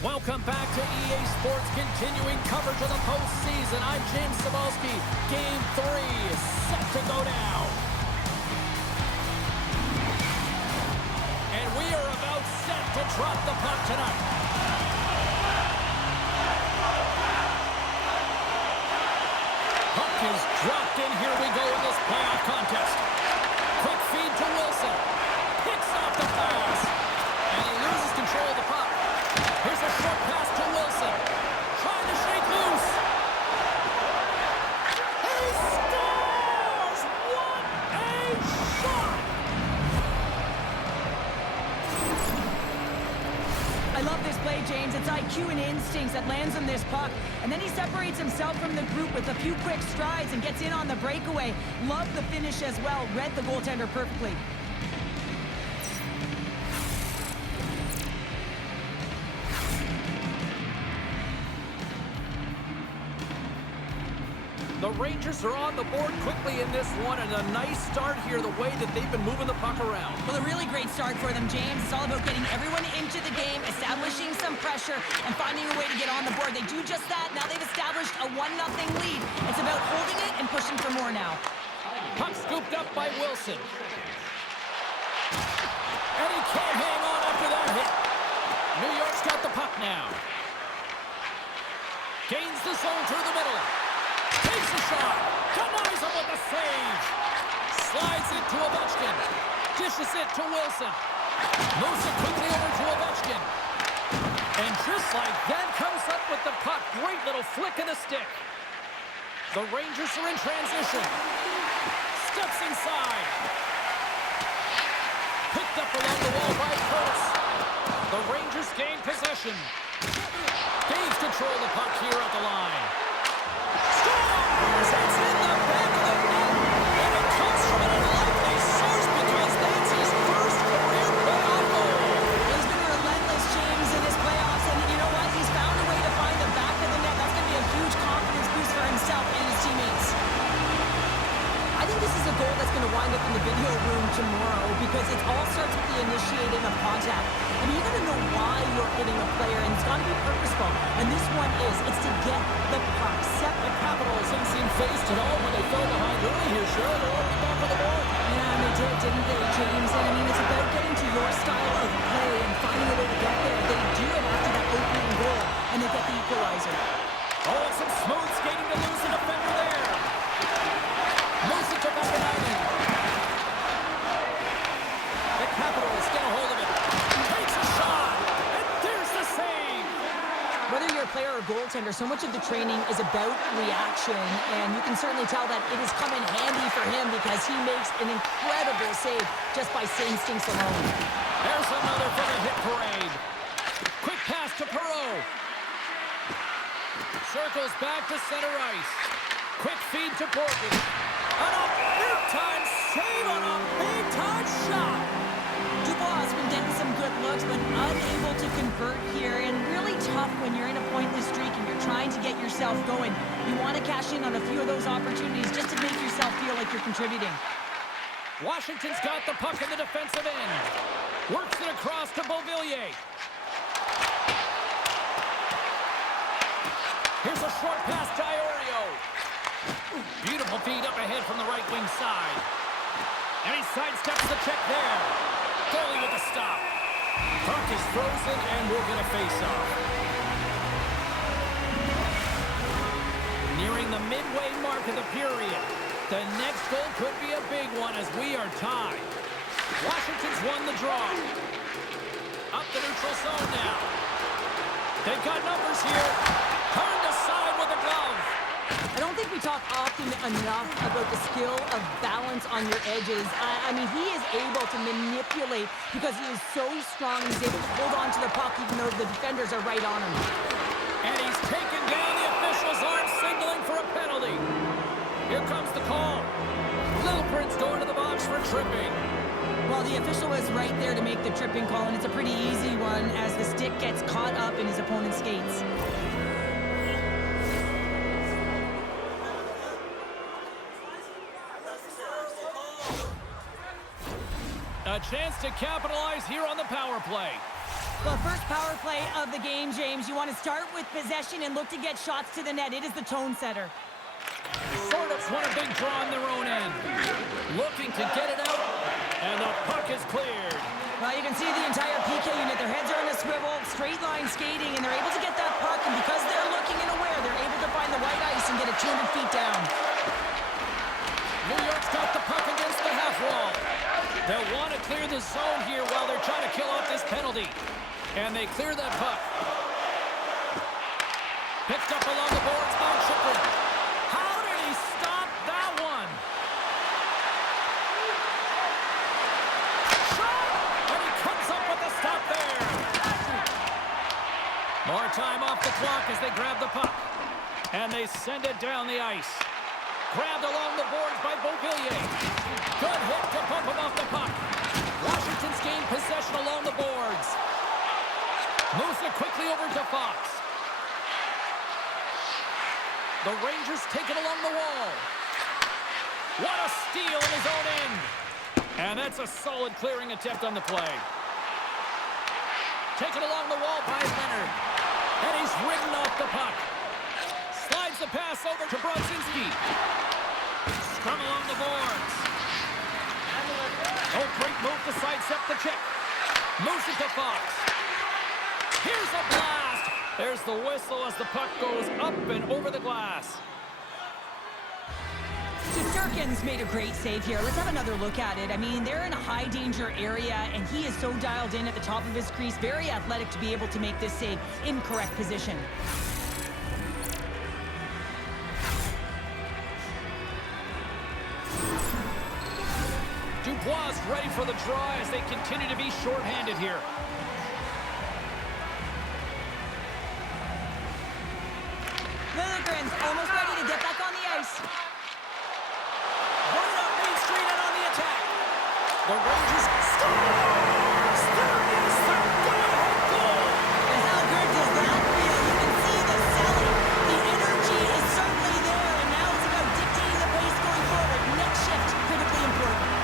Welcome back to EA Sports, continuing coverage of the postseason. I'm James Cebulski. Game 3 is set to go down. And we are about set to drop the puck tonight. Puck is dropped in. Here we go in this playoff contest. Quick feed to Wilson. Picks off the pass. And he loses control of the puck. Here's a short pass to Wilson. Trying to shake loose. He scores! What a shot! I love this play, James. It's IQ and instincts that lands him this puck. And then he separates himself from the group with a few quick strides and gets in on the breakaway. Love the finish as well. Read the goaltender perfectly. The Rangers are on the board quickly in this one, and a nice start here, the way that they've been moving the puck around. Well, a really great start for them, James. It's all about getting everyone into the game, establishing some pressure, and finding a way to get on the board. They do just that. Now they've established a 1-0 lead. It's about holding it and pushing for more now. Puck scooped up by Wilson. And he can't hang on after that hit. New York's got the puck now. Gains the zone through the middle. Takes a shot. Denies him with the save. Slides it to Ovechkin. Dishes it to Wilson. Moves it quickly over to Ovechkin. And just like that, comes up with the puck. Great little flick of the stick. The Rangers are in transition. Steps inside. Picked up along the wall by Curtis. The Rangers gain possession. Gains control of the puck here at the line. Scores! It's in the back of the net. And it comes from an unlikely source because that's his first career playoff goal. He's been relentless, James, in his playoffs. And you know what? He's found a way to find the back of the net. That's going to be a huge confidence boost for himself and his teammates. I think this is a goal that's going to wind up in the video room tomorrow because it all starts with the initiating of contact. I mean, you got to know why you're hitting a player, and it's got to be purposeful. And this one is. It's to get the puck. Set the Capitals didn't seem phased at all when they fell behind early here. Sure, they're already back on the board. Yeah, and they did, didn't they, James? And I mean, it's about getting to your style of play and finding a way to get there. They do it after that opening goal, and they get the equalizer. Oh, some smooth skating to lose the defender there. Moves it to Vasilevskiy. The Capitals get a hold of it. Takes a shot. And there's the save. Whether you're a player or goaltender, so much of the training is about reaction. And you can certainly tell that it has come in handy for him because he makes an incredible save just by instincts alone. There's another for the hit parade. Quick pass to Perreault. Circles back to center ice. Quick feed to Borky. And a big-time save on a big-time shot. Dubois has been getting some good looks, but unable to convert here. And really tough when you're in a pointless streak and you're trying to get yourself going. You want to cash in on a few of those opportunities just to make yourself feel like you're contributing. Washington's got the puck in the defensive end. Works it across to Beauvillier. Here's a short pass to Iorio. Beautiful feed up ahead from the right wing side. And he sidesteps the check there. Goalie with a stop. Puck is frozen and we'll get a face-off. Nearing the midway mark of the period. The next goal could be a big one as we are tied. Washington's won the draw. Up the neutral zone now. They've got numbers here. Turned aside with a glove. I don't think we talk often enough about the skill of balance on your edges. I mean, he is able to manipulate because he is so strong. He's able to hold on to the puck even though the defenders are right on him. And he's taken down. The official's arm signaling for a penalty. Here comes the call. Little Prince going to the box for tripping. Well, the official was right there to make the tripping call, and it's a pretty easy one as the stick gets caught up in his opponent's skates. A chance to capitalize here on the power play. Well, first power play of the game, James. You want to start with possession and look to get shots to the net. It is the tone setter. Sort of want a big draw on their own end. Looking to get it out, and the puck is cleared. Well, you can see the entire PK unit. Their heads are on a swivel, straight line skating, and they're able to get that puck. And because they're looking and aware, they're able to find the right ice and get it 200 feet down. New York's got the puck against the half wall. They'll want to clear the zone here while they're trying to kill off this penalty. And they clear that puck. Picked up along the boards by Chipper. How did he stop that one? Shot! And he comes up with the stop there. More time off the clock as they grab the puck. And they send it down the ice. Grabbed along the boards by Beauvillier. Good hit to bump him off the puck. Washington's gained possession along the boards. Moves it quickly over to Fox. The Rangers take it along the wall. What a steal in his own end. And that's a solid clearing attempt on the play. Taken along the wall by Leonard. And he's ridden off the puck. Slides the pass over to Brodzinski. Scrum along the boards. Oh, great move to sidestep the check. Moves it to Fox. Here's a blast. There's the whistle as the puck goes up and over the glass. Shesterkin's made a great save here. Let's have another look at it. I mean, they're in a high-danger area, and he is so dialed in at the top of his crease. Very athletic to be able to make this save in correct position. Dubois ready for the draw as they continue to be shorthanded here. Liljegren's almost ready to get back on the ice. Right up Main Street and on the attack. The Rangers scores! There is the go-ahead goal! And how good does that feel? You can see the selling. The energy is certainly there, and now it's about dictating the pace going forward. Next shift, critically important.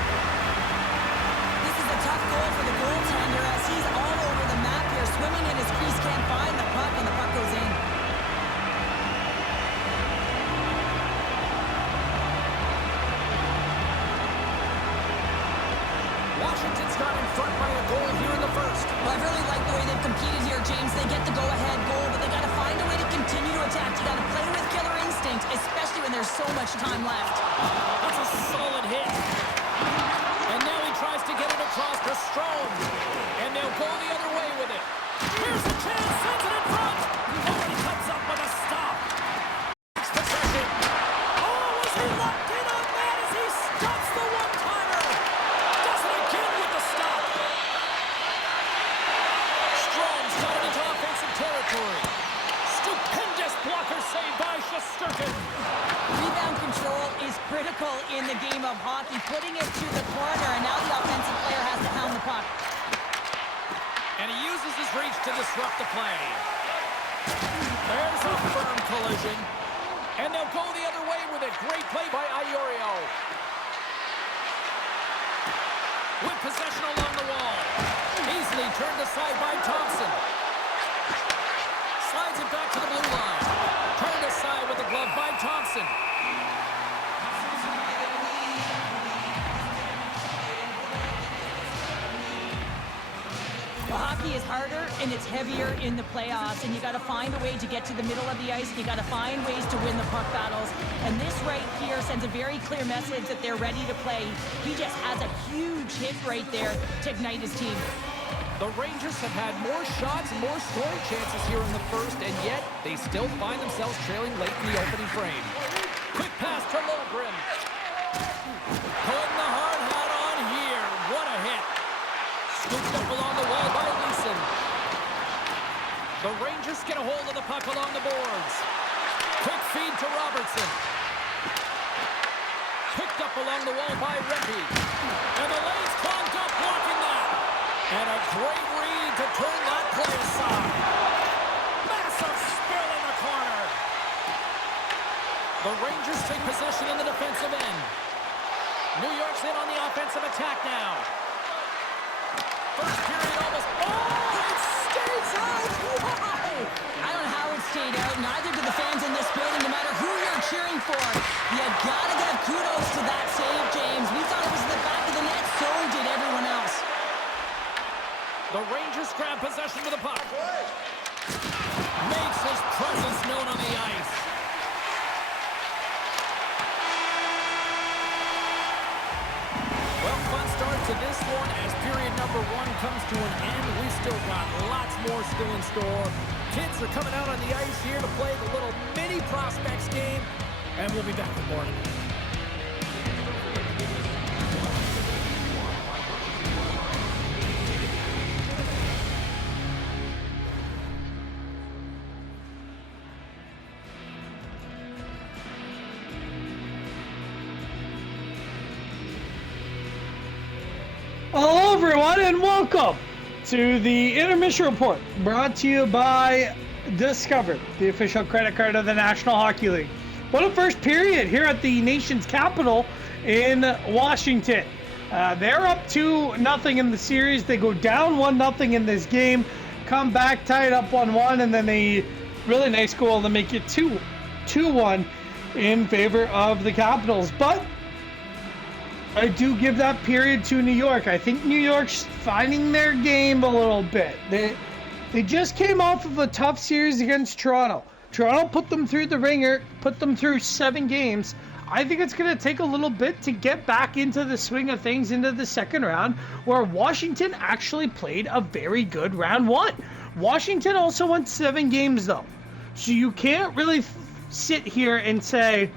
This is a tough goal for the goaltender as he's all over the map here, swimming in his crease, can't find the puck, and the puck goes in. Washington's got in front by a goal here in the first. Well, I really like the way they've competed here, James. They get the go-ahead goal, but they got to find a way to continue to attack. You got to play with killer instinct, especially when there's so much time left. That's a solid hit. And now he tries to get it across to Strome. And they'll go the other way with it. Here's the chance, sends it in front. Oh, and he comes up with a stop. Next possession. Oh, is he locked in on that as he stops the one-timer? Does it again with the stop. Strome's got it into offensive territory. Stupendous blocker save by Shesterkin. Rebound control is critical in the game of hockey, putting it to the corner, and now the offensive player has to hound the puck. And he uses his reach to disrupt the play. There's a firm collision. And they'll go the other way with it. Great play by Iorio. With possession along the wall. Easily turned aside by Thompson. Slides it back to the blue line. Turned aside with the glove by Thompson. Well, hockey is harder and it's heavier in the playoffs, and you got to find a way to get to the middle of the ice. You got to find ways to win the puck battles, and this right here sends a very clear message that they're ready to play. He just has a huge hit right there to ignite his team. The Rangers have had more shots and more scoring chances here in the first, and yet they still find themselves trailing late in the opening frame. Quick pass to Lundgren. Putting the hard hat on here. What a hit. Scooped up along the wall by Leeson. The Rangers get a hold of the puck along the boards. Quick feed to Robertson. Picked up along the wall by Rempe. And the lane's clogged up, blocking that. And a great read to turn that play aside. Massive spill in the corner. The Rangers take possession in the defensive end. New York's in on the offensive attack now. First period almost. Oh, it's fade out. Neither do the fans in this building, no matter who you're cheering for. You gotta give kudos to that save, James. We thought it was the back of the net, so did everyone else. The Rangers grab possession with the puck. Makes his presence known on the ice. Well, fun start to this one as period number 1 comes to an end. We've still got lots more still in store. Kids are coming out on the ice here to play the little mini prospects game, and we'll be back with more. Hello everyone and welcome to the Intermission Report, brought to you by Discover, the official credit card of the National Hockey League. What a first period here at the nation's capital in Washington. They're up 2-0 in the series. They go down 1-0 in this game, come back, tie it up 1-1, and then a really nice goal to make it 2-1 in favor of the Capitals. But I do give that period to New York. I think New York's finding their game a little bit. They just came off of a tough series against Toronto. Toronto put them through the ringer, put them through 7 games. I think it's going to take a little bit to get back into the swing of things into the second round, where Washington actually played a very good round 1. Washington also won 7 games, though. So you can't really sit here and say,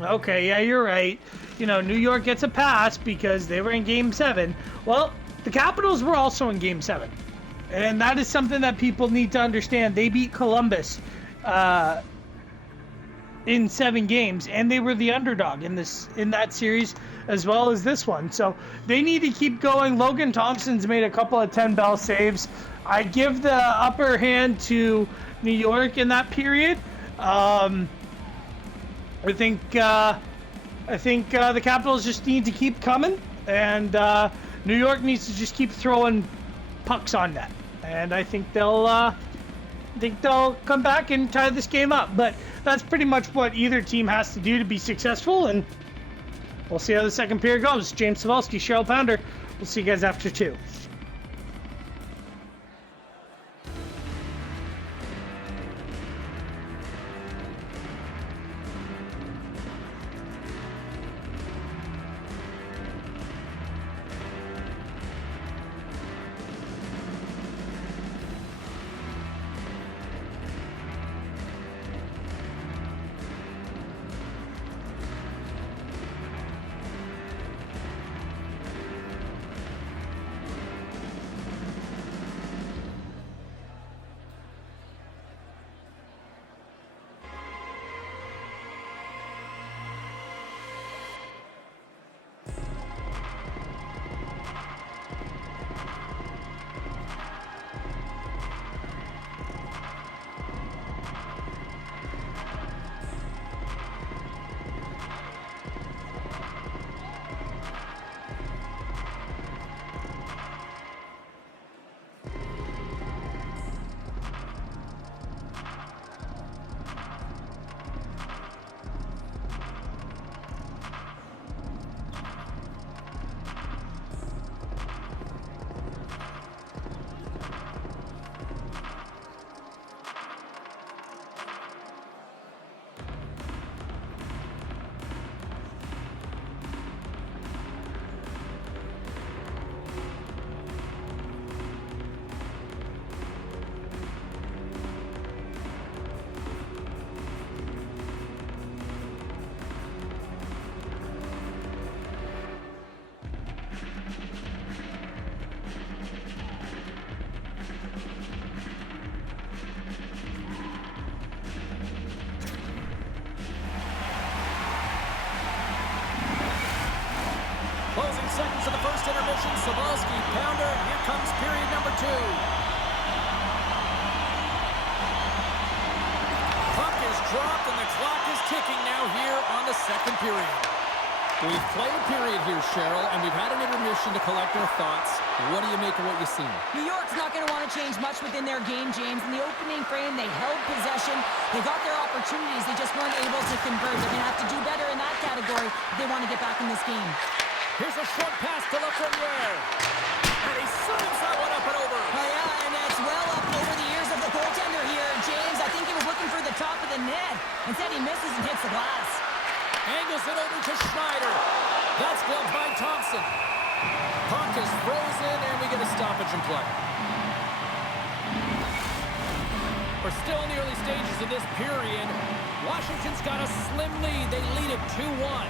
okay, yeah, you're right. You know, New York gets a pass because they were in Game 7. Well, the Capitals were also in Game 7. And that is something that people need to understand. They beat Columbus in 7 games, and they were the underdog in that series as well as this one. So they need to keep going. Logan Thompson's made a couple of 10-bell saves. I give the upper hand to New York in that period. I think the Capitals just need to keep coming, and New York needs to just keep throwing pucks on net. And I think they'll come back and tie this game up. But that's pretty much what either team has to do to be successful, and we'll see how the second period goes. James Cybulski, Cheryl Pounder. We'll see you guys after 2. Closing seconds of the first intermission. Cybulski, Pounder. Here comes period number 2. Puck is dropped and the clock is ticking now here on the second period. We've played a period here, Cheryl, and we've had an intermission to collect our thoughts. What do you make of what you've seen? New York's not going to want to change much within their game, James. In the opening frame, they held possession. They got their opportunities. They just weren't able to convert. They're going to have to do better in that category if they want to get back in this game. Here's a short pass to NYR. And he serves that one up and over. Oh, yeah, and it's well up over the ears of the goaltender here, James. I think he was looking for the top of the net. Instead, he misses and hits the glass. Angles it over to Schneider. That's gloved by Thompson. Puck is frozen, and we get a stoppage in play. We're still in the early stages of this period. Washington's got a slim lead. They lead it 2-1.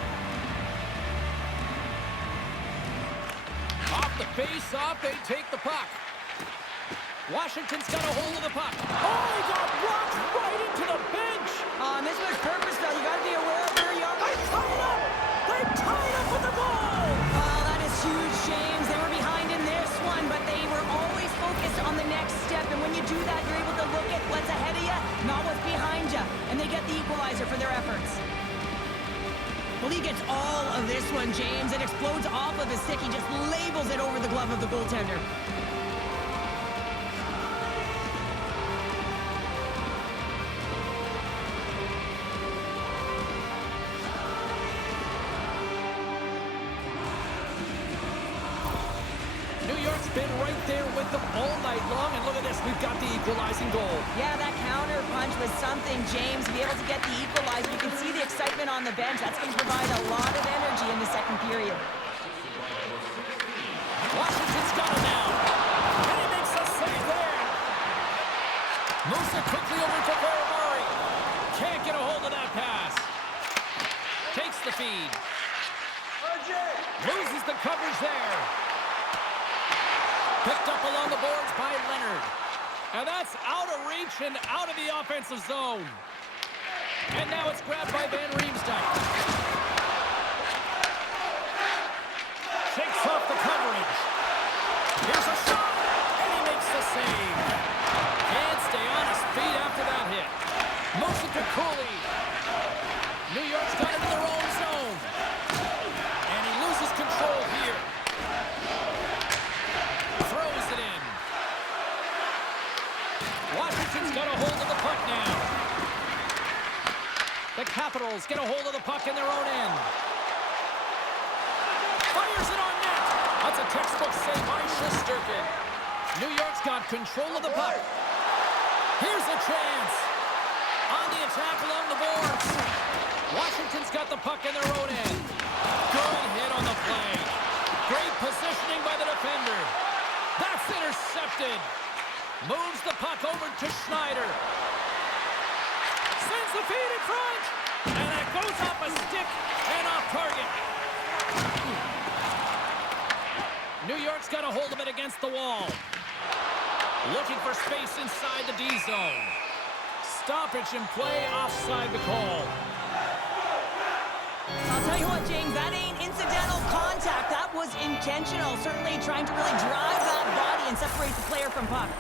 Off the face-off, they take the puck. Washington's got a hold of the puck. Oh, he got blocked right into the bench. This was purpose, though. You got to be aware of where you are. They tie it up. They tie it up with the goal. Oh, that is huge, James. They were behind in this one, but they were always focused on the next step. And when you do that, you're able to look at what's ahead of you, not what's behind you. And they get the equalizer for their efforts. Well, he gets all of this one, James. It explodes off of his stick. He just labels it over the glove of the goaltender. New York's been right there with them all night long, and look at this, we've got the equalizing goal. Yeah, that counter punch was something, James. To be able to get the equalizer, you can see the excitement on the bench. That's going to provide a lot of energy in the second period. Washington's got it now, and he makes a save there. Moves it quickly over to Murray. Can't get a hold of that pass. Takes the feed. Loses the coverage there. Picked up along the boards by Leonard. And that's out of reach and out of the offensive zone. And now it's grabbed by Van Riemsdyk. Shakes off the coverage. Here's a shot, and he makes the save. Can't stay on his feet after that hit. Moves it to Cooley. New York's got it in their own zone. And he loses control here. Throws it in. Washington's got a hold of the puck now. The Capitals get a hold of the puck in their own end. Fires it on net. That's a textbook save by Shesterkin. New York's got control of the puck. Here's a chance. On the attack along the boards. Washington's got the puck in their own end. Good hit on the play. Great positioning by the defender. That's intercepted. Moves the puck over to Schneider. Sends the feed in front. And that goes off a stick and off target. New York's got a hold of it against the wall. Looking for space inside the D zone. Stoppage in play offside the call. I'll tell you what, James, that ain't incidental contact. That was intentional. Certainly trying to really drive that body and separate the player from puck.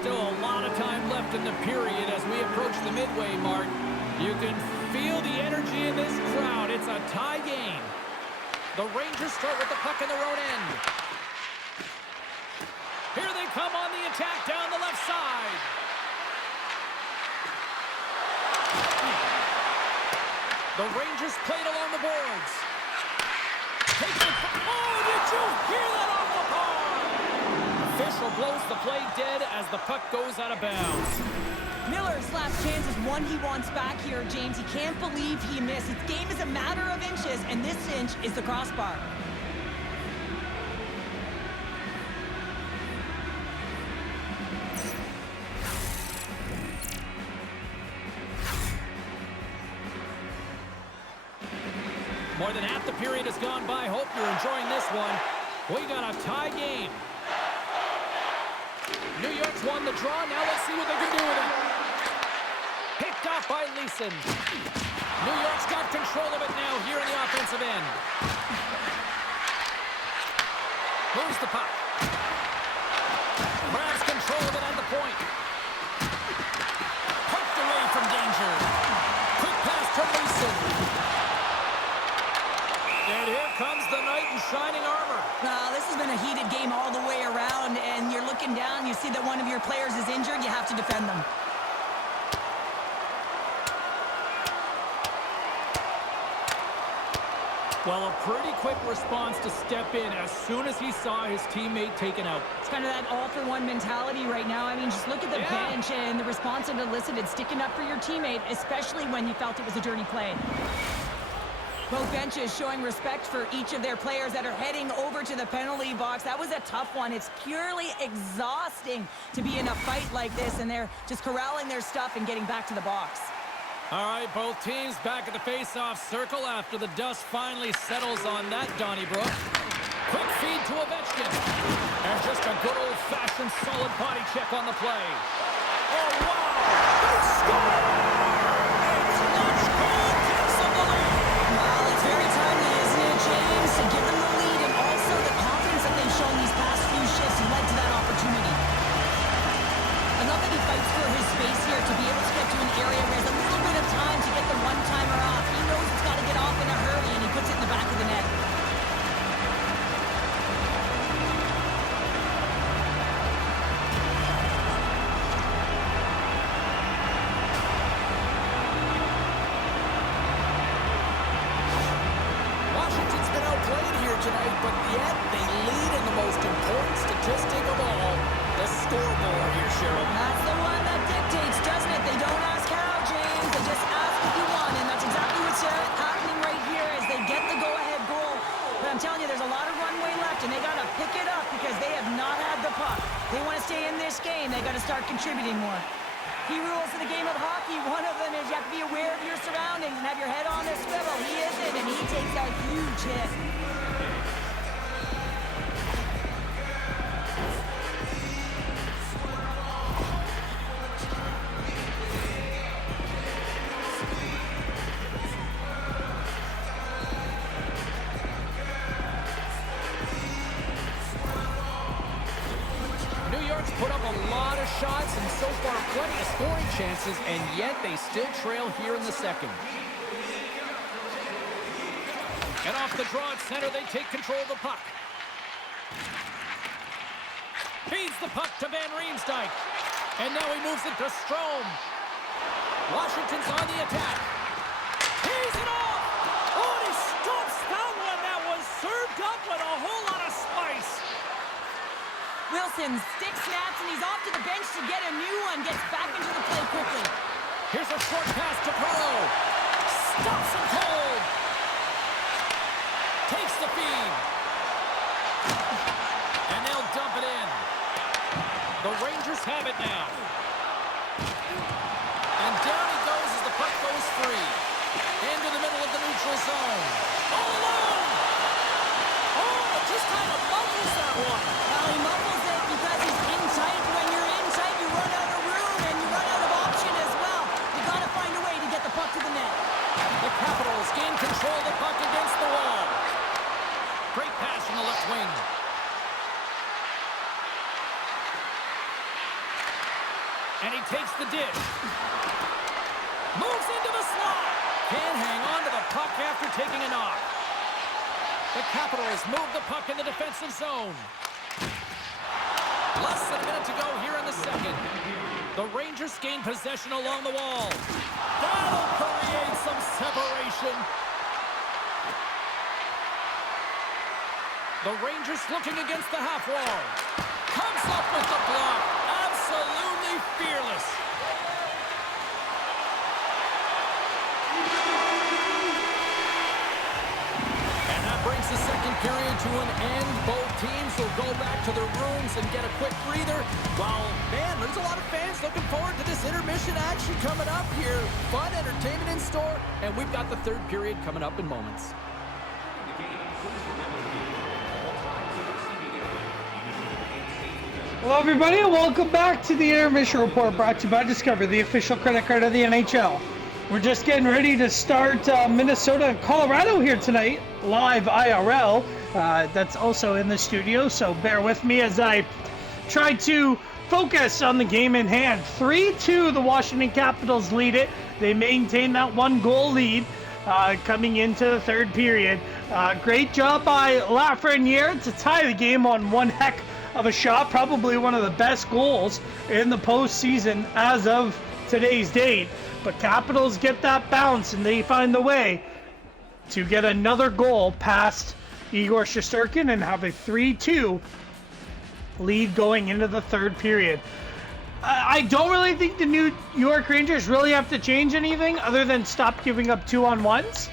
Still a lot of time left in the period as we approach the midway mark. You can feel the energy in this crowd. It's a tie game. The Rangers start with the puck in their own end. Here they come on the attack down the left side. The Rangers played along the boards. Takes it. Oh, did you hear that off the bar? Official blows the play dead as the puck goes out of bounds. Miller's last chance is one he wants back here, James. He can't believe he missed. His game is a matter of inches, and this inch is the crossbar. More than half the period has gone by. Hope you're enjoying this one. We got a tie game. New York's won the draw. Now let's see what they can do with it. Picked off by Leeson. New York's got control of it now here in the offensive end. Moves the puck. Grabs control of it at the point. Poked away from danger. see that one of your players is injured, you have to defend them. Well, a pretty quick response to step in as soon as he saw his teammate taken out. It's kind of that all-for-one mentality right now. I mean, just look at the bench and the response it elicited, sticking up for your teammate, especially when you felt it was a dirty play. Both benches showing respect for each of their players that are heading over to the penalty box. That was a tough one. It's purely exhausting to be in a fight like this, and they're just corralling their stuff and getting back to the box. All right, both teams back at the face-off circle after the dust finally settles on that Donnybrook. Quick feed to Ovechkin. And just a good old-fashioned solid body check on the play. Oh, wow! They score! A clutch goal gives them the lead. Well, it's very timely, isn't it, James? To give them the lead and also the confidence that they've shown these past few shifts led to that opportunity. I love that he fights for his space here to be able to get to an area where there's a little bit of time to get the one-timer off. He knows it's got to get off in a hurry, and he puts it in the back of the net. Washington's been outplayed here tonight, but yet they lead in the most important statistic of all, the scoreboard here, Cheryl. That's the one that dictates, doesn't it? They don't ask how, James. They just ask if you want, and that's exactly what's happening right here as they get the go-ahead goal. But I'm telling you, there's a lot of runway left, and they got to pick it up because they have not had the puck. They want to stay in this game. They got to start contributing more. Key rules in the game of hockey, one of them is you have to be aware of your surroundings and have your head on a swivel. He isn't, and he takes a huge hit. New York's put up a lot of shots and so far plenty of scoring chances, and yet they still trail here in the second. And off the draw at center, they take control of the puck. Feeds the puck to Van Riemsdyk. And now he moves it to Strome. Washington's on the attack. He's it off! Oh, and he stumps that one. That was served up with a whole lot of spice. Wilson stick snaps, and he's off to the bench to get a new one. Gets back into the play quickly. Here's a short pass to Perreault. Stops him cold. Takes the feed. And they'll dump it in. The Rangers have it now. And down he goes as the puck goes free. Into the middle of the neutral zone. All alone! Oh, just kind of muffles that one. Well, he muffles it because he's in tight. When you're in tight, you run out of room and you run out of option as well. You got to find a way to get the puck to the net. The Capitals gain control of the puck against the wall. Great pass from the left wing. And he takes the dish. Moves into the slot. Can't hang on to the puck after taking a knock. The Capitals move the puck in the defensive zone. Less than a minute to go here in the second. The Rangers gain possession along the wall. That'll create some separation. The Rangers looking against the half wall. Comes up with the block. Absolutely fearless. And that brings the second period to an end. Both teams will go back to their rooms and get a quick breather. Well, man, there's a lot of fans looking forward to this intermission action coming up here. Fun entertainment in store, and we've got the third period coming up in moments. Hello, everybody, and welcome back to the Intermission Report, brought to you by Discover, the official credit card of the NHL. We're just getting ready to start Minnesota and Colorado here tonight, live IRL. That's also in the studio, so bear with me as I try to focus on the game in hand. 3-2, the Washington Capitals lead it. They maintain that one-goal lead coming into the third period. Great job by Lafreniere to tie the game on one heck of a shot, probably one of the best goals in the postseason as of today's date. But Capitals get that bounce, and they find the way to get another goal past Igor Shesterkin and have a 3-2 lead going into the third period. I don't really think the New York Rangers really have to change anything other than stop giving up 2-on-1s.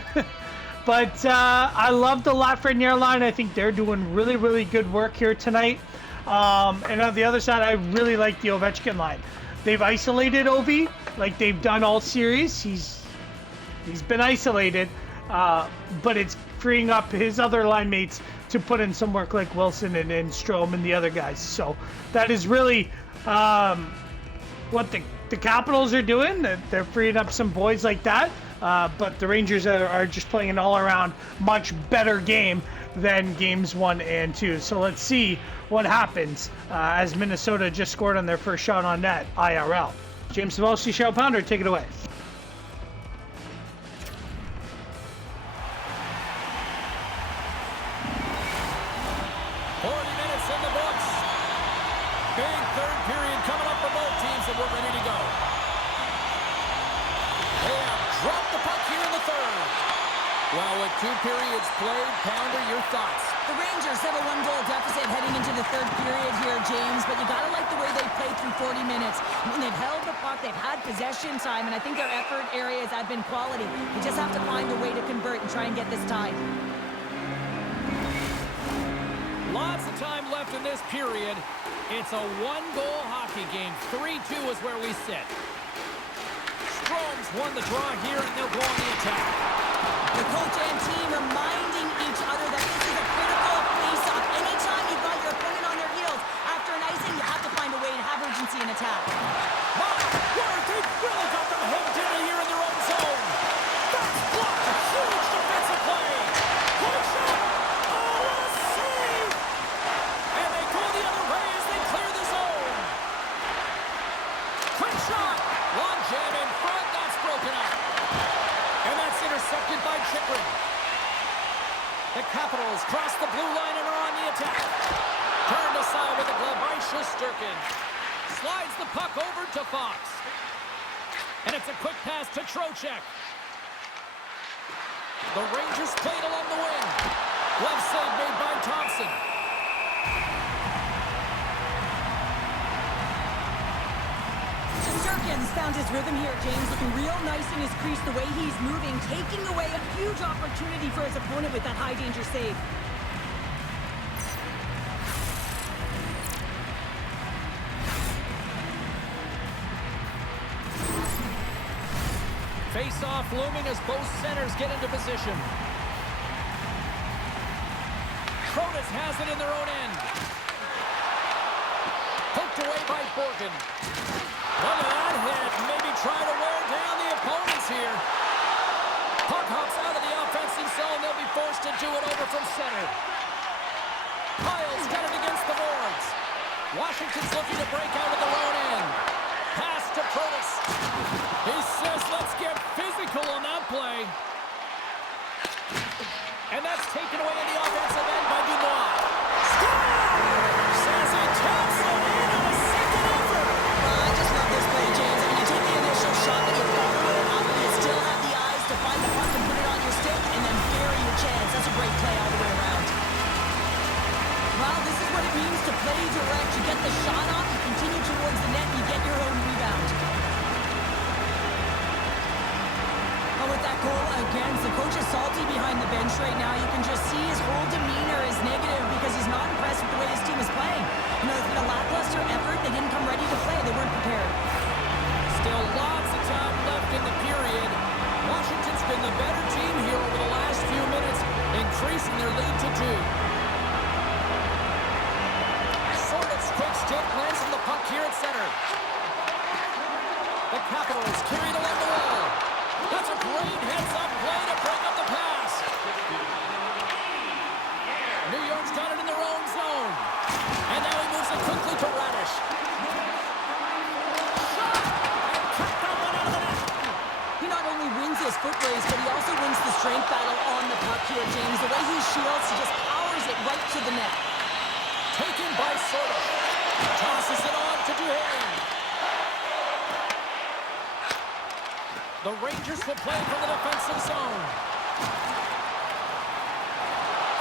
But I love the Lafreniere line. I think they're doing really, really good work here tonight. And on the other side, I really like the Ovechkin line. They've isolated Ovi like they've done all series. He's been isolated, but it's freeing up his other line mates to put in some work like Wilson and Strome and the other guys. So that is really what the Capitals are doing. They're freeing up some boys like that. But the Rangers are just playing an all-around much better game than games 1 and 2. So let's see what happens as Minnesota just scored on their first shot on net, IRL. James Savolsky, Shell Pounder, take it away. Well, with 2 periods played, Pounder, your thoughts? The Rangers have a 1-goal deficit heading into the third period here, James, but you gotta like the way they played through 40 minutes. I mean, they've held the puck, they've had possession time, and I think their effort areas have been quality. You just have to find a way to convert and try and get this tied. Lots of time left in this period. It's a 1-goal hockey game. 3-2 is where we sit. Strome's won the draw here, and they'll go on the attack. The coach and team reminding each other that this is a critical face-off. Anytime you've got your opponent on their heels after an icing, you have to find a way to have urgency in attack. My word, they really got them hemmed in here in their own zone. That's blocked. A huge defensive play. Quick shot. Oh, what a save. And they go the other way as they clear the zone. Quick shot. Long jam in front. That's broken up. And that's intercepted by Chychrun. The Capitals cross the blue line and are on the attack. Turned aside with a glove by Shesterkin. Slides the puck over to Fox. And it's a quick pass to Trocheck. The Rangers played along the wing. Glove save made by Thompson. Shesterkin's found his rhythm here, James, looking real nice in his crease the way he's moving, taking away a huge opportunity for his opponent with that high-danger save. Face-off looming as both centers get into position. Kronis has it in their own end. Poked away by Borgen. Look at that hit. Maybe try to wear down the opponents here. Puck hops out of the offensive zone. They'll be forced to do it over from center. Kyle's got it against the boards. Washington's looking to break out of their own end. Pass to Kronis. He says, let's get physical on that play. And that's taken away in the offensive end by Dubois. Score! Says he taps it in on a second effort. I just love this play, James. I mean, you take the initial shot, but you follow it up, and you still have the eyes to find the puck and put it on your stick, and then bury your chance. That's a great play all the way around. Well, this is what it means to play direct. You get the shot off, you continue towards the net, and you get your own rebound. With that goal against, the coach is salty behind the bench right now. You can just see his whole demeanor is negative because he's not impressed with the way his team is playing. You know, it's been a lackluster effort. They didn't come ready to play. They weren't prepared. Still lots of time left in the period. Washington's been the better team here over the last few minutes, increasing their lead to 2. Sorted's quick stick lands on the puck here at center. The Capitals carried along the wall. That's a great heads-up play to break up the pass. New York's got it in their own zone. And now he moves it quickly to Radish. Shot! And kicked that one out of the net. He not only wins his foot race, but he also wins the strength battle on the puck here, James. The way he shields, he just powers it right to the net. taken by Sordo. Tosses it on to Duhane. The Rangers will play from the defensive zone.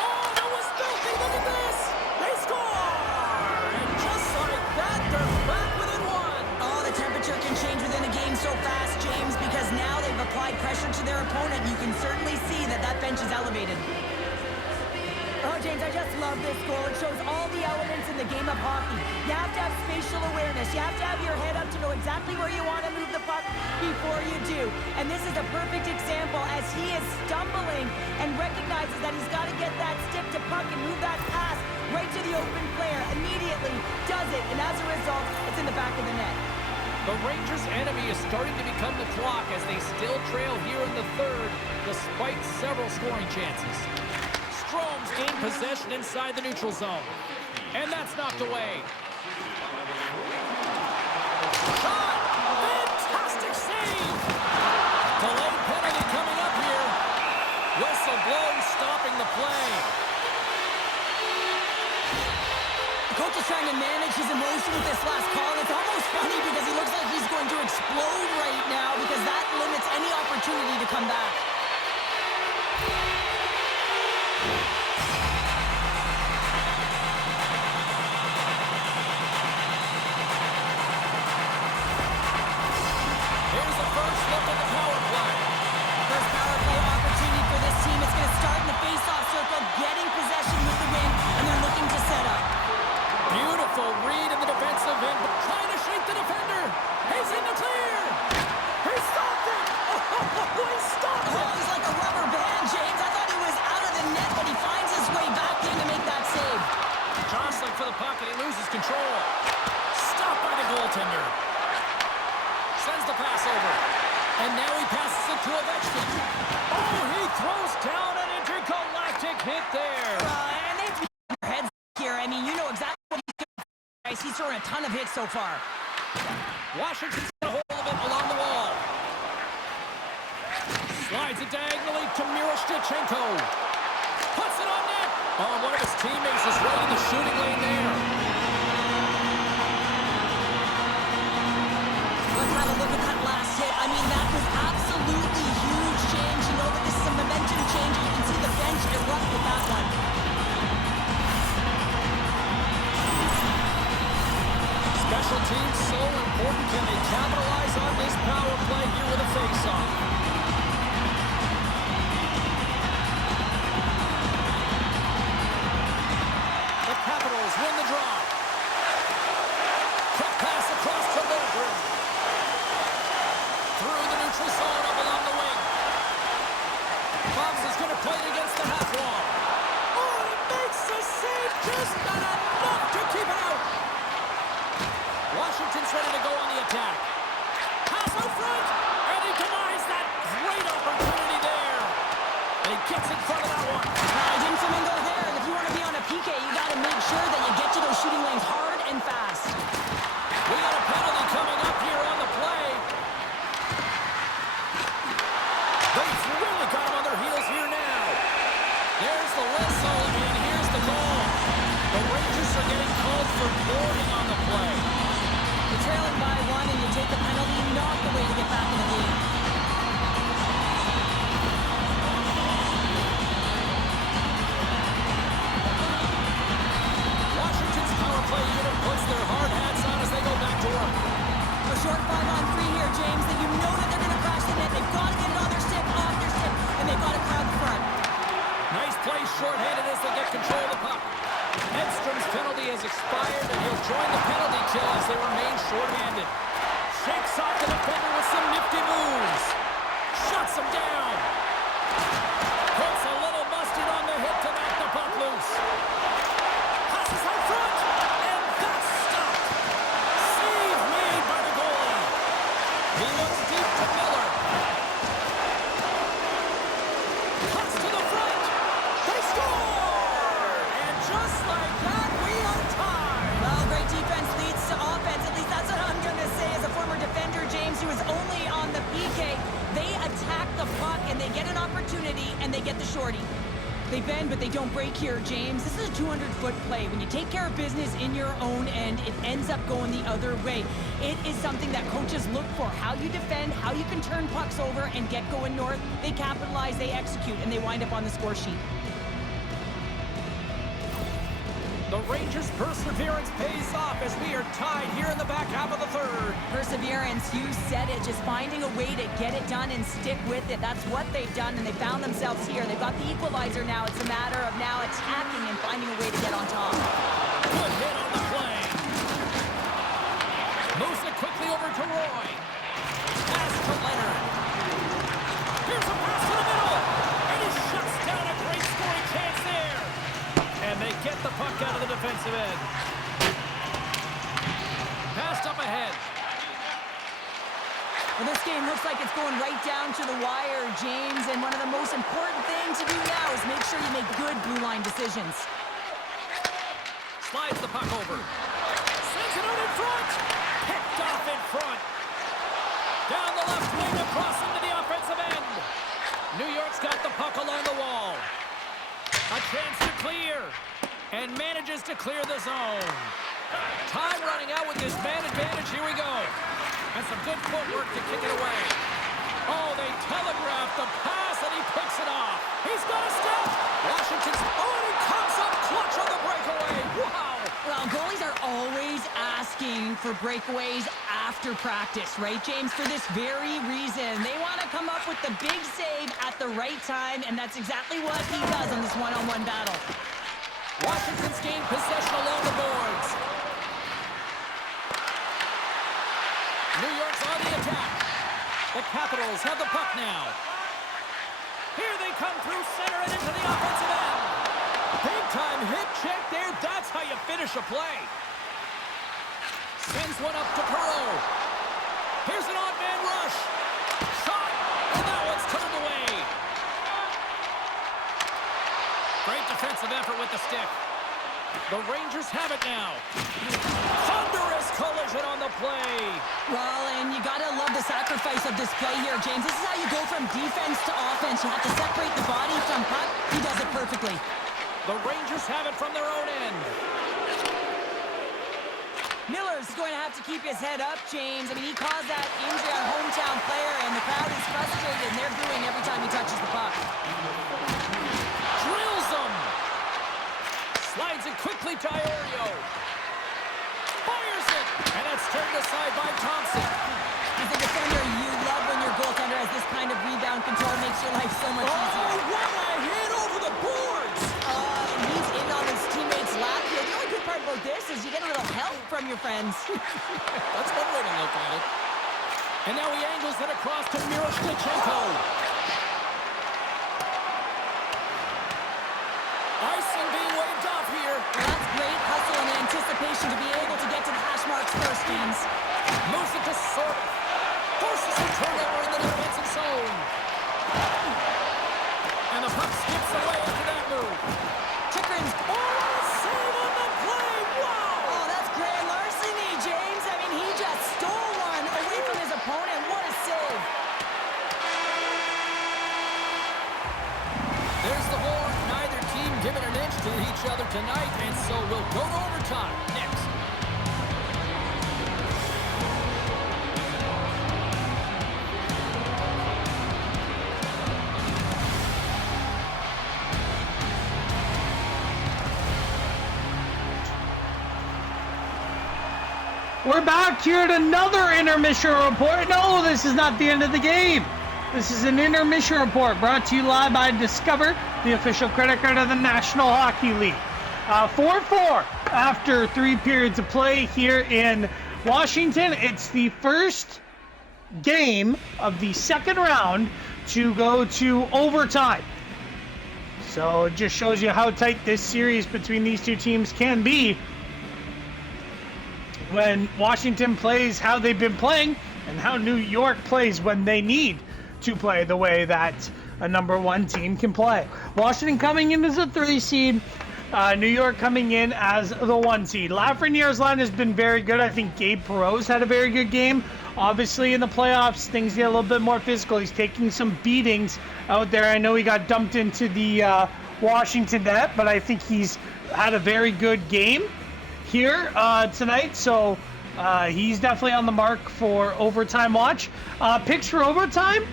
Oh, that was filthy. Look at this. They score. And just like that, they're back within one. Oh, the temperature can change within a game so fast, James, because now they've applied pressure to their opponent. You can certainly see that that bench is elevated. Oh, James, I just love this goal. It shows all the elements in the game of hockey. You have to have spatial awareness. You have to have your head up to know exactly where you want to move the puck before you do. And this is a perfect example as he is stumbling and recognizes that he's got to get that stick to puck and move that pass right to the open player. Immediately does it, and as a result, it's in the back of the net. The Rangers' enemy is starting to become the clock as they still trail here in the third, despite several scoring chances. Strome's gained possession inside the neutral zone. And that's knocked away. Shot! Fantastic save! Delayed penalty coming up here. Whistle blows, stopping the play. The coach is trying to manage his emotion with this last call, and it's almost funny because he looks like he's going to explode right now because that limits any opportunity to come back. Here's the first look at the power play. First power play opportunity for this team. It's going to start in the face-off circle, getting possession with the win, and they're looking to set up. Beautiful read in the defensive end, trying to shake the defender. He's in the clear. He stopped it. Oh, he stopped it. Oh, he's like a rubber band, James. I thought he was out of the net, but he finds his way back in to make that save. Jostling for the puck, and he loses control. Stopped by the goaltender. Sends the pass over. And now he passes it to Ovechkin. Oh, he throws down an intergalactic hit there. And they have to be keeping their heads here. I mean, you know exactly what he's doing. He's throwing a ton of hits so far. Washington's got a hold of it along the wall. Slides it diagonally to Miroshnichenko. Puts it on net. Oh, one of his teammates is right in the shooting lane there. Let's have a look at that last hit. I mean, that was absolutely huge, James. You know that this is a momentum changer. You can see the bench erupt with that one. Special teams so important. Can they capitalize on this power play here with a face-off? The Capitals win the draw. Quick pass across to Lindgren. Through the neutral zone up along the wing. Bobs is going to play it against the half wall. Oh, he makes the save. Just not enough to keep it out. Washington's ready to go on the attack. Pass out front, and he denies that great opportunity there. And he gets in front of that one. Didn't Flamingo there. And if you want to be on a PK, you got to make sure that you get to those shooting lanes hard and fast. We got a penalty coming up here on the play. They've really got him on their heels here now. There's the whistle, and here's the call. The Rangers are getting called for boarding on the play. You're trailing by one and you take the penalty, not the way to get back in the game. Washington's power play unit puts their hard hats on as they go back to work. A short 5-on-3 here, James, that you know that they're going to crash the net. They've got to get it on their stick, off their stick, and they've got to crowd the front. Nice play short-handed as they get control of the puck. Edstrom's penalty has expired, and he'll join the penalty kill as they remain short-handed. Shakes off the defender with some nifty moves. Shuts him down. Puts a little mustard on the hip to knock the puck loose. Passes out front, and that's stopped. Save made by the goalie. He looks deep to Miller. Cuts to the front. They score! And just like that, we are tied. Well, great defense leads to offense. At least that's what I'm going to say as a former defender, James, who was only on the PK. They attack the puck, and they get an opportunity, and they get the shorty. They bend, but they don't break here, James. This is a 200-foot play. When you take care of business in your own end, it ends up going the other way. It is something that coaches look for. How you defend, how you can turn pucks over and get going north. They capitalize, they execute, and they wind up on the score sheet. The Rangers' perseverance pays off as we are tied here in the back half of the third. Perseverance, you said it. Just finding a way to get it done and stick with it. That's what they've done, and they found themselves here. They've got the equalizer now. It's a matter of now attacking and finding a way to get on top. Good hit on the play. Moves it quickly over to Roy. Pass to Leonard. Here's a pass to the middle. And he shuts down a great scoring chance there. And they get the puck out of the defensive end. Passed up ahead. Well, this game looks like it's going right down to the wire, James. And one of the most important things to do now is make sure you make good blue line decisions. Slides the puck over. Sends it out in front. Picked off in front. Down the left wing across into the offensive end. New York's got the puck along the wall. A chance to clear. And manages to clear the zone. Time running out with this man advantage. Here we go. And some good footwork to kick it away. Oh, they telegraphed the pass and he picks it off. He's got a step. Washington's... Oh, and he comes up clutch on the breakaway. Wow. Well, goalies are always asking for breakaways after practice, right, James? For this very reason. They want to come up with the big save at the right time, and that's exactly what he does on this one-on-one battle. Washington's gained possession along the boards. New York's on the attack. The Capitals have the puck now. Here they come through center and into the offensive end. Big time hit check there. That's how you finish a play. Sends one up to Perreault. Here's an odd man rush. Shot. And that one's turned away. Great defensive effort with the stick. The Rangers have it now. Thunderous collision on the play. Well, and you got to love the sacrifice of this play here, James. This is how you go from defense to offense. You have to separate the body from puck. He does it perfectly. The Rangers have it from their own end. Miller's going to have to keep his head up, James. I mean, he caused that injury on hometown player, and the crowd is frustrated, and they're booing every time he touches the puck. Drills him. Slides it quickly to Iorio. Fires it. And it's turned aside by Thompson. As a defender, you love when your goaltender has this kind of rebound control. It makes your life so much easier. Oh, what a hit over the boards. And he's in on his teammate's lap here. The only good part about this is you get a little help from your friends. That's one way to look at it. And now he angles it across to Miroshnichenko. Icing being waved off here. Well, that's great hustle and anticipation to be able to get to the hash marks first, James. Moves it to Sorf. Forces a turnover in the defensive zone. And the puck skips away after that move. Chikrin's... Oh, save on the play. Wow. Oh, that's grand larceny, James. I mean, he just stole one away from his opponent. What a save. There's the board. Neither team giving an inch to each other tonight, and so we'll go to overtime next. We're back here at another intermission report. No, this is not the end of the game. This is an intermission report brought to you live by Discover, the official credit card of the National Hockey League. 4-4 after 3 periods of play here in Washington. It's the first game of the second round to go to overtime. So it just shows you how tight this series between these two teams can be when Washington plays how they've been playing and how New York plays when they need to play the way that a number 1 team can play. Washington coming in as a 3 seed, New York coming in as the 1 seed. Lafreniere's line has been very good. I think Gabe Perreault's had a very good game. Obviously in the playoffs, things get a little bit more physical. He's taking some beatings out there. I know he got dumped into the Washington net, but I think he's had a very good game here tonight, so he's definitely on the mark for overtime watch. Picks for overtime,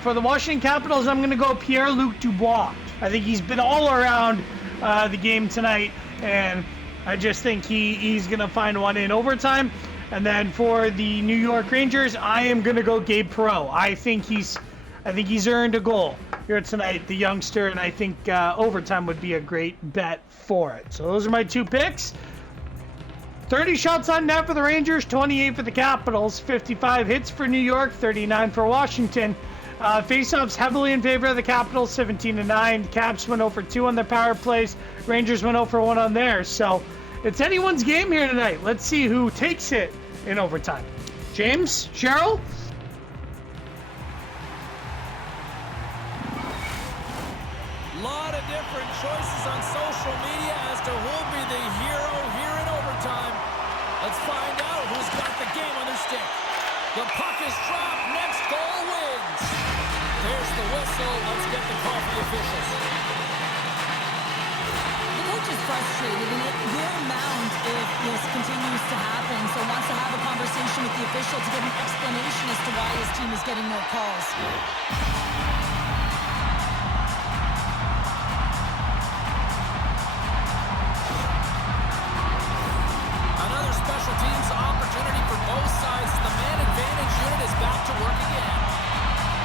for the Washington Capitals, I'm going to go Pierre-Luc Dubois. I think he's been all around the game tonight, and I just think he's going to find one in overtime. And then for the New York Rangers, I am going to go Gabe Perreault. I think he's earned a goal here tonight, the youngster, and I think overtime would be a great bet for it. So those are my two picks. 30 shots on net for the Rangers, 28 for the Capitals, 55 hits for New York, 39 for Washington. Faceoffs heavily in favor of the Capitals, 17-9. Caps went 0-2 on their power plays. Rangers went 0-1 on theirs. So it's anyone's game here tonight. Let's see who takes it in overtime. James, Cheryl? Lot of different choices on social media as to who'll be the hero here in overtime. Let's find out who's got the game on their stick. The puck is dropped. Next goal wins. There's the whistle. Let's get the call for the officials. The coach is frustrated, and it will mount if this continues to happen. So wants to have a conversation with the official to get an explanation as to why his team is getting more calls. Another special teams opportunity for both sides. The man advantage unit is back to work again.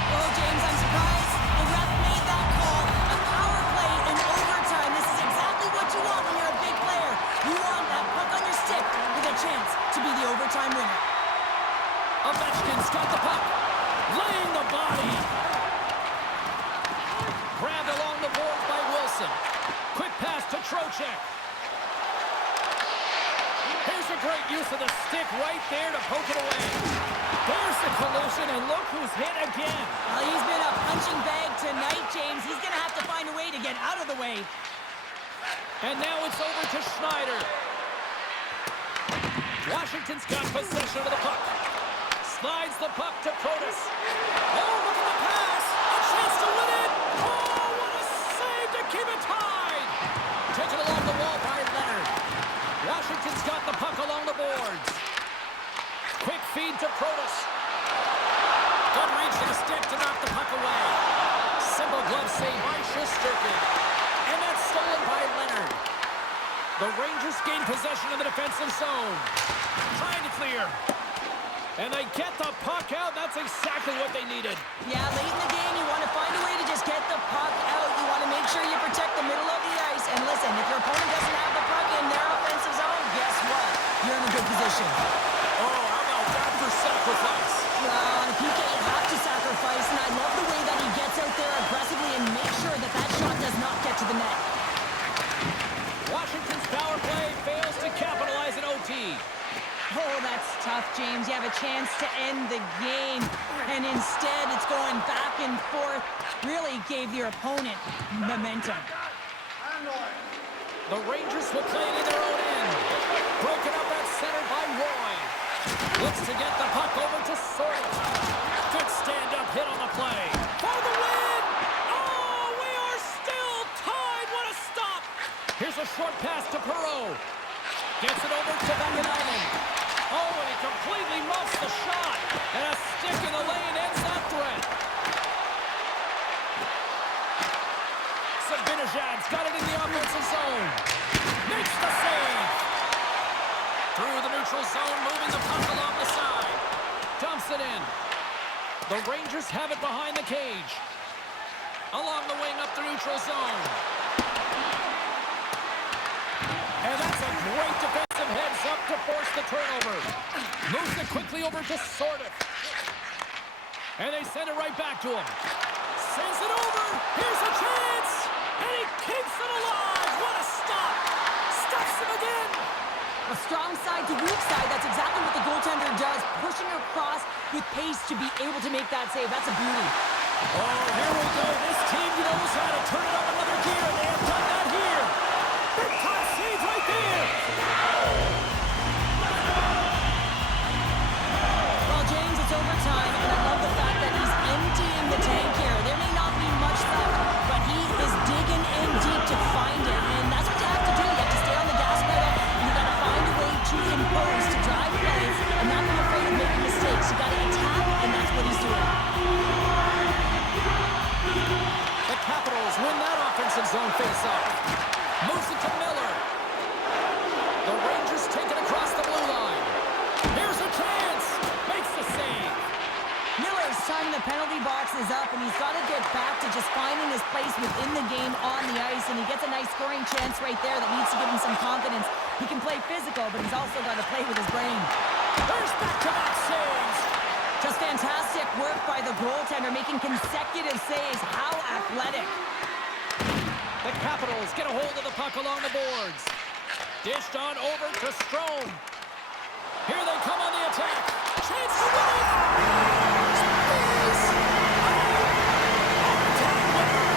Oh, James, I'm surprised the ref made that call. A power play in overtime. This is exactly what you want when you're a big player. You want that puck on your stick with a chance to be the overtime winner. Ovechkin's got the puck. Laying the body. Grabbed along the boards by Wilson. Quick pass to Trocheck. Here's a great use of the stick right there to poke it away. There's the collision, and look who's hit again. Well, he's been a punching bag tonight, James. He's going to have to find a way to get out of the way. And now it's over to Schneider. Washington's got possession of the puck. Slides the puck to Protas. Oh, look at the pass. A chance to win it. Oh, what a save to keep it tied. Taken along the wall by Leonard. Washington's got the puck along the boards. Quick feed to Protas. Good reach to the stick to knock the puck away. Simple glove save by Shesterkin. And that's stolen by Leonard. The Rangers gain possession of the defensive zone. Trying to clear. And they get the puck out. That's exactly what they needed. Yeah, late in the game, you want to find a way to just get the puck out. You want to make sure you protect the middle of the ice. And listen, if your opponent doesn't have the puck in their offensive zone, guess what? You're in a good position. Oh, how about that for sacrifice? Well, on a PK, you have to sacrifice. And I love the way that he gets out there aggressively and makes sure that that shot does not get to the net. Washington's power play fails to capitalize in OT. Oh, that's tough, James. You have a chance to end the game, and instead it's going back and forth. Really gave your opponent momentum. The Rangers will play it in their own end. Broken up at center by Roy. Looks to get the puck over to Sordo. Good stand-up hit on the play. For the win! Oh, we are still tied. What a stop! Here's a short pass to Perreault. Gets it over to Vankanainen. Oh, and he completely muffs the shot. And a stick in the lane ends that threat. Zibanejad's got it in the offensive zone. Makes the save. Through the neutral zone, moving the puck along the side. Dumps it in. The Rangers have it behind the cage. Along the wing up the neutral zone. And that's a great defensive heads-up to force the turnover. Moves it quickly over to Sordo. And they send it right back to him. Sends it over. Here's a chance. And he keeps it alive. What a stop. Stuffs him again. A strong side to weak side. That's exactly what the goaltender does. Pushing across with pace to be able to make that save. That's a beauty. Oh, here we go. This team knows how to turn it up another gear. They have done that here. Big time save right there. Well, James, it's overtime, and I love the fact that he's emptying the tank here. There may not be much left, but he is digging in deep. zone face-off. Moves it to Miller. The Rangers take it across the blue line. Here's a chance. Makes the save. Miller's time in the penalty box is up, and he's got to get back to just finding his place within the game on the ice, and he gets a nice scoring chance right there that needs to give him some confidence. He can play physical, but he's also got to play with his brain. There's back-to-back saves. Just fantastic work by the goaltender, making consecutive saves. How athletic. The Capitals get a hold of the puck along the boards. Dished on over to Strome. Here they come on the attack. Chance to win it! Space! Overtime winner!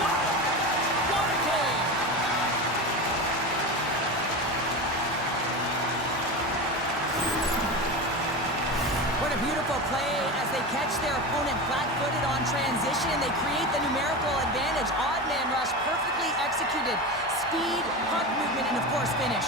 Wow! What a game! What a beautiful play as they catch their opponent flat-footed on transition. They create the numerical advantage. Odd man rush, perfectly executed. Speed, puck movement, and of course finish.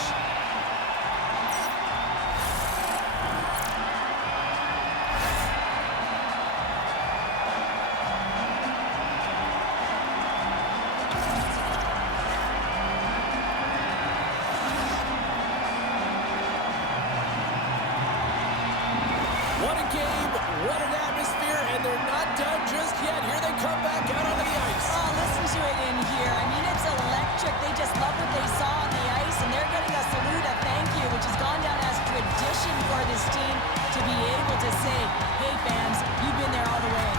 What a game, what an atmosphere, and they're not done just yet. Here they come back out onto the ice. Oh, listen to it in here. I mean, it's electric. They just love what they saw on the ice, and they're getting a salute, a thank you, which has gone down as tradition for this team to be able to say, hey, fans, you've been there all the way.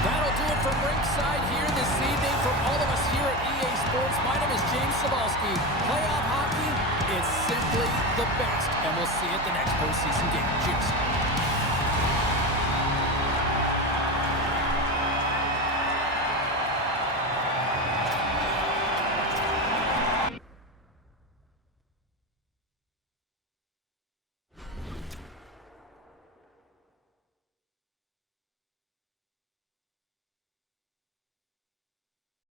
That'll do it from ringside here this evening. From all of us here at EA Sports, my name is James Cebulski. Playoff hockey is simply the best, and we'll see you at the next postseason game. Cheers.